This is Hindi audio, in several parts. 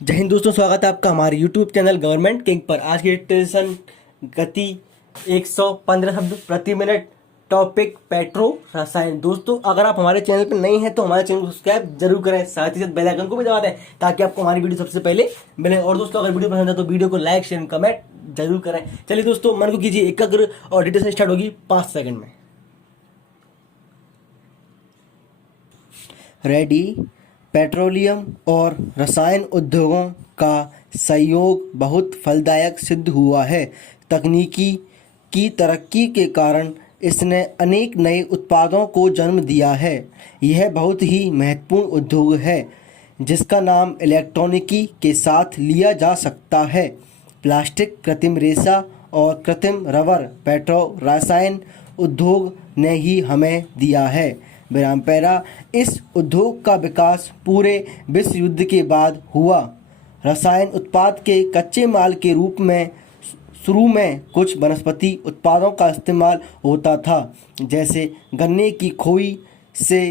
जय हिंद दोस्तों, स्वागत है आपका हमारे YouTube चैनल गवर्नमेंट किंग पर। आज की डिटेल्सन गति 115 शब्द प्रति मिनट। टॉपिक पेट्रो रसायन। दोस्तों, अगर आप हमारे चैनल पर नए हैं तो हमारे चैनल को सब्सक्राइब जरूर करें, साथ ही साथ बेल आइकन को भी दबा दें ताकि आपको हमारी वीडियो सबसे पहले मिले। और दोस्तों, अगर वीडियो पसंद है तो वीडियो को लाइक शेयर कमेंट जरूर करें। चलिए दोस्तों, मन को कीजिए एकाग्र और डिटेल्स स्टार्ट होगी 5 सेकंड में। रेडी। पेट्रोलियम और रसायन उद्योगों का सहयोग बहुत फलदायक सिद्ध हुआ है। तकनीकी की तरक्की के कारण इसने अनेक नए उत्पादों को जन्म दिया है। यह बहुत ही महत्वपूर्ण उद्योग है जिसका नाम इलेक्ट्रॉनिकी के साथ लिया जा सकता है। प्लास्टिक, कृत्रिम रेशा और कृत्रिम रबर पेट्रो रसायन उद्योग ने ही हमें दिया है। विराम पैरा। इस उद्योग का विकास पूरे विश्व युद्ध के बाद हुआ। रसायन उत्पाद के कच्चे माल के रूप में शुरू में कुछ वनस्पति उत्पादों का इस्तेमाल होता था, जैसे गन्ने की खोई से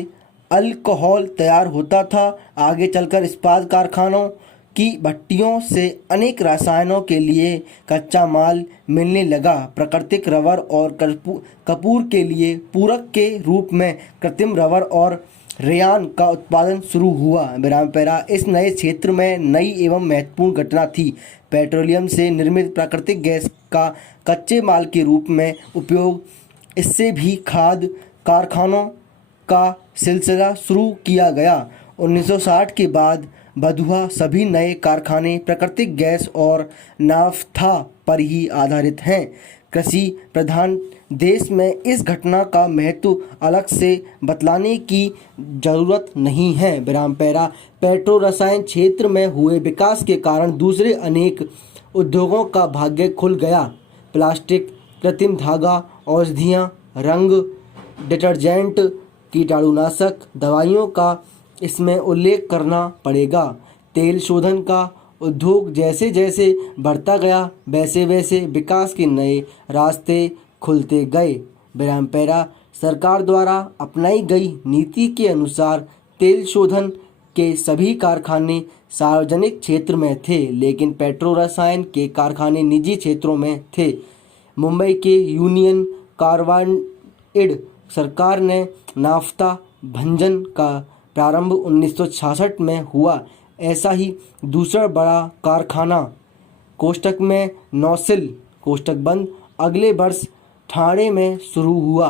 अल्कोहल तैयार होता था। आगे चलकर इस्पात कारखानों की भट्टियों से अनेक रसायनों के लिए कच्चा माल मिलने लगा। प्राकृतिक रबर और कपूर के लिए पूरक के रूप में कृत्रिम रबर और रेयान का उत्पादन शुरू हुआ। विराम पैरा। इस नए क्षेत्र में नई एवं महत्वपूर्ण घटना थी। पेट्रोलियम से निर्मित प्राकृतिक गैस का कच्चे माल के रूप में उपयोग। इससे भी खाद्य कारखानों का सिलसिला शुरू किया गया। 1960 के बाद बधुआ सभी नए कारखाने प्राकृतिक गैस और नाफ्था पर ही आधारित हैं। कृषि प्रधान देश में इस घटना का महत्व अलग से बतलाने की जरूरत नहीं है। विराम पैरा। पेट्रो रसायन क्षेत्र में हुए विकास के कारण दूसरे अनेक उद्योगों का भाग्य खुल गया। प्लास्टिक, कृत्रिम धागा, औषधियाँ, रंग, डिटर्जेंट, कीटाणुनाशक दवाइयों का इसमें उल्लेख करना पड़ेगा। तेल शोधन का उद्योग जैसे जैसे बढ़ता गया वैसे वैसे विकास के नए रास्ते खुलते गए। विराम पैरा। सरकार द्वारा अपनाई गई नीति के अनुसार तेल शोधन के सभी कारखाने सार्वजनिक क्षेत्र में थे, लेकिन पेट्रो रसायन के कारखाने निजी क्षेत्रों में थे। मुंबई के यूनियन कार्बाइड सरकार ने नाफ्ता भंजन का प्रारंभ 1966 में हुआ। ऐसा ही दूसरा बड़ा कारखाना कोष्टक में नौसिल कोष्टक बंद अगले वर्ष ठाणे में शुरू हुआ।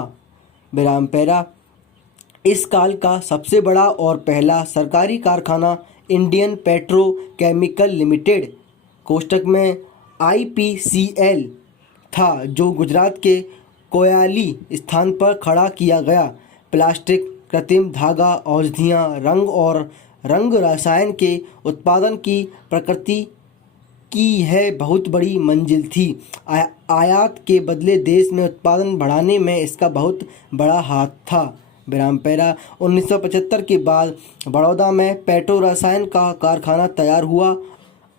विराम पैरा। इस काल का सबसे बड़ा और पहला सरकारी कारखाना इंडियन पेट्रो केमिकल लिमिटेड कोष्टक में IPCL था, जो गुजरात के कोयाली स्थान पर खड़ा किया गया। प्लास्टिक, कृत्रिम धागा, औषधियाँ, रंग और रंग रसायन के उत्पादन की प्रकृति की यह बहुत बड़ी मंजिल थी। आयात के बदले देश में उत्पादन बढ़ाने में इसका बहुत बड़ा हाथ था। विराम पैरा। 1975 के बाद बड़ौदा में पेट्रो रसायन का कारखाना तैयार हुआ।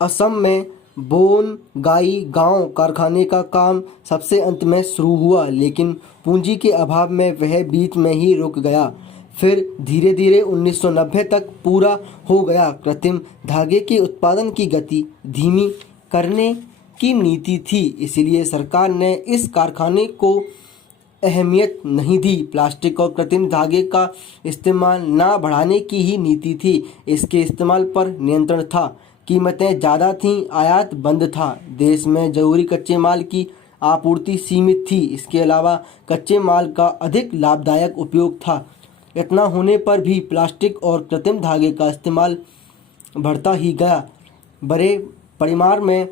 असम में बोनगाई गांव कारखाने का काम सबसे अंत में शुरू हुआ, लेकिन पूंजी के अभाव में वह बीच में ही रुक गया। फिर धीरे धीरे 1990 तक पूरा हो गया। कृत्रिम धागे के उत्पादन की गति धीमी करने की नीति थी, इसलिए सरकार ने इस कारखाने को अहमियत नहीं दी। प्लास्टिक और कृत्रिम धागे का इस्तेमाल ना बढ़ाने की ही नीति थी। इसके इस्तेमाल पर नियंत्रण था। कीमतें ज़्यादा थीं, आयात बंद था। देश में जरूरी कच्चे माल की आपूर्ति सीमित थी। इसके अलावा कच्चे माल का अधिक लाभदायक उपयोग था। इतना होने पर भी प्लास्टिक और कृत्रिम धागे का इस्तेमाल बढ़ता ही गया। बड़े परिमाण में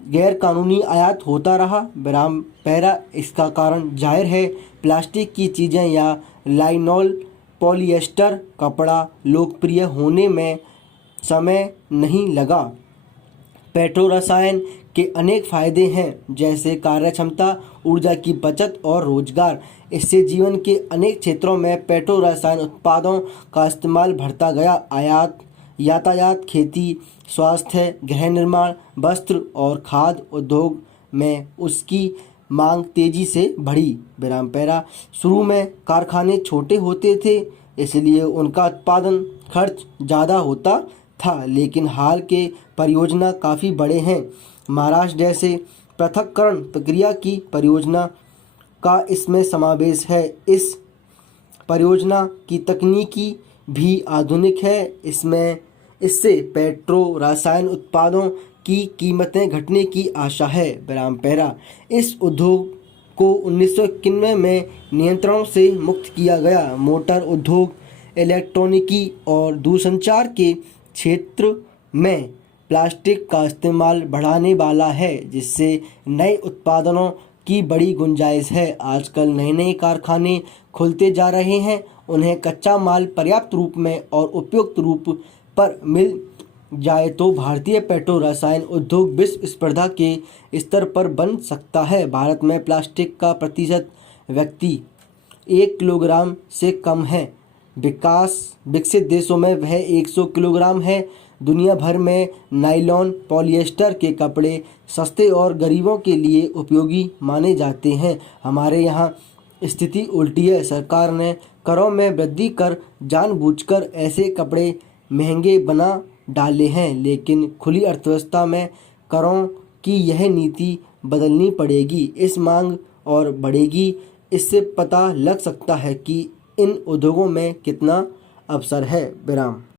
गैर कानूनी आयात होता रहा। विराम पैरा। इसका कारण जाहिर है प्लास्टिक की चीज़ें या लाइनॉल पॉलिएस्टर कपड़ा लोकप्रिय होने में समय नहीं लगा। पेट्रो रसायन के अनेक फायदे हैं, जैसे कार्यक्षमता, ऊर्जा की बचत और रोजगार। इससे जीवन के अनेक क्षेत्रों में पेट्रो रसायन उत्पादों का इस्तेमाल बढ़ता गया। आयात, यातायात, खेती, स्वास्थ्य, गृह निर्माण, वस्त्र और खाद्य उद्योग में उसकी मांग तेजी से बढ़ी। विराम पैरा। शुरू में कारखाने छोटे होते थे, इसलिए उनका उत्पादन खर्च ज़्यादा होता था, लेकिन हाल के परियोजना काफ़ी बड़े हैं। महाराष्ट्र जैसे पृथक्करण प्रक्रिया की परियोजना का इसमें समावेश है। इस परियोजना की तकनीकी भी आधुनिक है। इससे पेट्रो रसायन उत्पादों की कीमतें घटने की आशा है। विराम पैरा। इस उद्योग को 1991 में नियंत्रणों से मुक्त किया गया। मोटर उद्योग, इलेक्ट्रॉनिकी और दूरसंचार के क्षेत्र में प्लास्टिक का इस्तेमाल बढ़ाने वाला है, जिससे नए उत्पादनों की बड़ी गुंजाइश है। आजकल नए नए कारखाने खुलते जा रहे हैं। उन्हें कच्चा माल पर्याप्त रूप में और उपयुक्त रूप पर मिल जाए तो भारतीय पेट्रो रसायन उद्योग विश्व स्पर्धा के स्तर पर बन सकता है। भारत में प्लास्टिक का प्रतिशत व्यक्ति 1 किलोग्राम से कम है। विकसित देशों में वह 100 किलोग्राम है। दुनिया भर में नायलॉन पॉलिएस्टर के कपड़े सस्ते और गरीबों के लिए उपयोगी माने जाते हैं। हमारे यहाँ स्थिति उल्टी है। सरकार ने करों में वृद्धि कर जानबूझकर ऐसे कपड़े महंगे बना डाले हैं, लेकिन खुली अर्थव्यवस्था में करों की यह नीति बदलनी पड़ेगी। इस मांग और बढ़ेगी। इससे पता लग सकता है कि इन उद्योगों में कितना अवसर है। विराम।